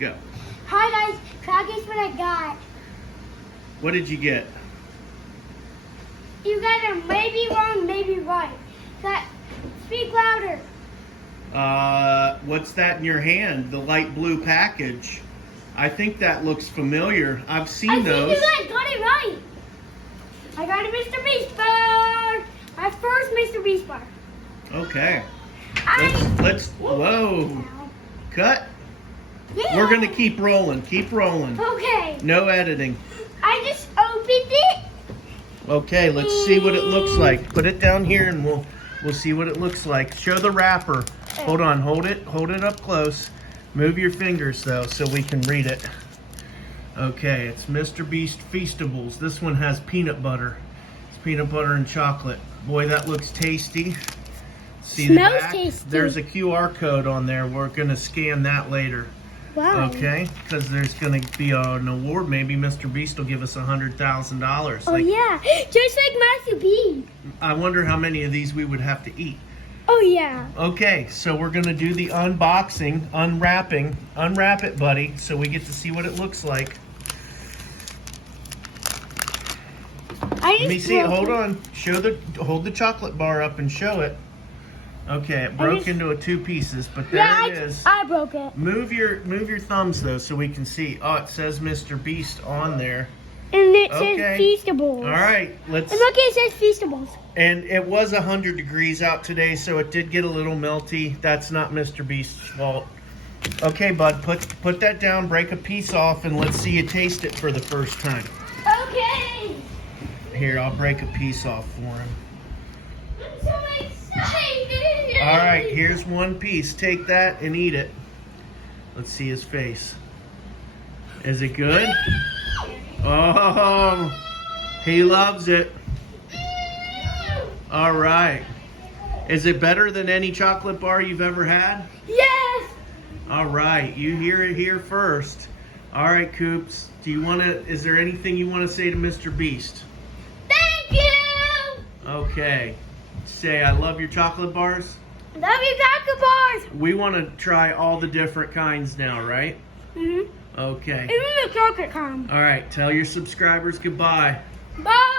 Go. Hi guys, try to guess what I got. What did you get? You guys are maybe wrong, maybe right. Speak louder. What's that in your hand? The light blue package. I think that looks familiar. I've seen those. I think you guys got it right. I got a MrBeast bar. My first MrBeast bar. Okay. Let's whoa. Cut. Yeah. We're gonna keep rolling. Keep rolling. Okay. No editing. I just opened it. Okay, let's see what it looks like. Put it down here and we'll see what it looks like. Show the wrapper. Hold on, hold it up close. Move your fingers though so we can read it. Okay, it's MrBeast Feastables. This one has peanut butter. It's peanut butter and chocolate. Boy, that looks tasty. See the back? Tasty. There's a QR code on there. We're gonna scan that later. Wow. Okay, because there's going to be an award. Maybe MrBeast will give us $100,000. Oh yeah, just like Matthew B. I wonder how many of these we would have to eat. Oh yeah. Okay, so we're going to do the unboxing, unwrapping. Unwrap it, buddy, so we get to see what it looks like. Let me see. Hold on. Hold the chocolate bar up and show it. Okay, it broke into two pieces, but there it is. I broke it. Move your thumbs though so we can see. Oh, it says MrBeast on there. And it says Feastables. All right, let's. And look, it says Feastables. And it was 100 degrees out today, so it did get a little melty. That's not MrBeast's fault. Okay, bud, put that down, break a piece off, and let's see you taste it for the first time. Okay. Here, I'll break a piece off for him. I'm so excited. All right, here's one piece. Take that and eat it. Let's see his face. Is it good? Oh, he loves it. All right. Is it better than any chocolate bar you've ever had? Yes. All right, you hear it here first. All right, Coops, is there anything you want to say to MrBeast? Thank you. Okay. Say, I love your chocolate bars. Love you, chocolate bars. We want to try all the different kinds now, right? Mhm. Okay. Even the chocolate kind. All right. Tell your subscribers goodbye. Bye.